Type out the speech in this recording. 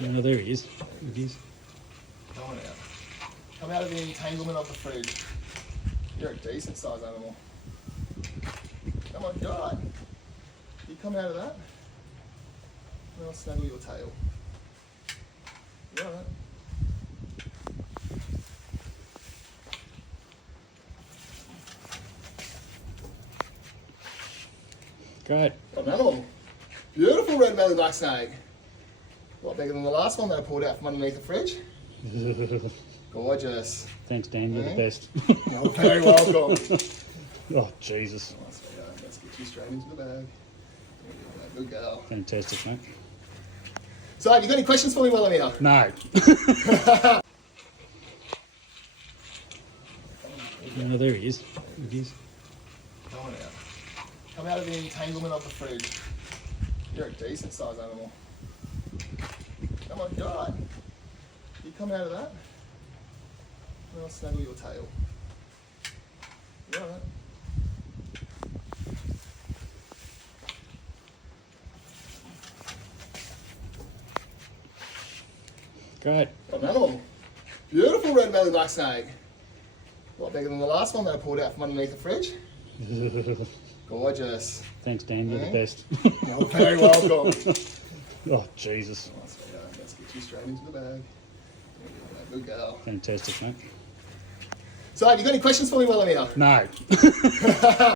Oh, there he is. There he is. Come on out. Come out of the entanglement of the fridge. You're a decent sized animal. Come on, God. You come out of that, and I'll snuggle your tail. You alright? Great. Got an animal. Beautiful red-bellied black snake. A lot bigger than the last one that I pulled out from underneath the fridge. Gorgeous. Thanks, Dan. You're the best. You're very welcome. Oh, Jesus. Let's get you straight into the bag. Good girl. Fantastic, mate. So, have you got any questions for me while I'm here? No. Oh, there he is. There he is. Come on out. Come out of the entanglement of the fridge. You're a decent sized animal. Come on, God. You come out of that, and I'll snuggle your tail. You alright? Great. Got an animal. Beautiful red-bellied black snake. A lot bigger than the last one that I pulled out from underneath the fridge. Gorgeous. Thanks, Dan. You're the best. You're very welcome. Oh, Jesus. Let's get you straight into the bag. Good girl. Fantastic, mate. So, have you got any questions for me while I'm here? No.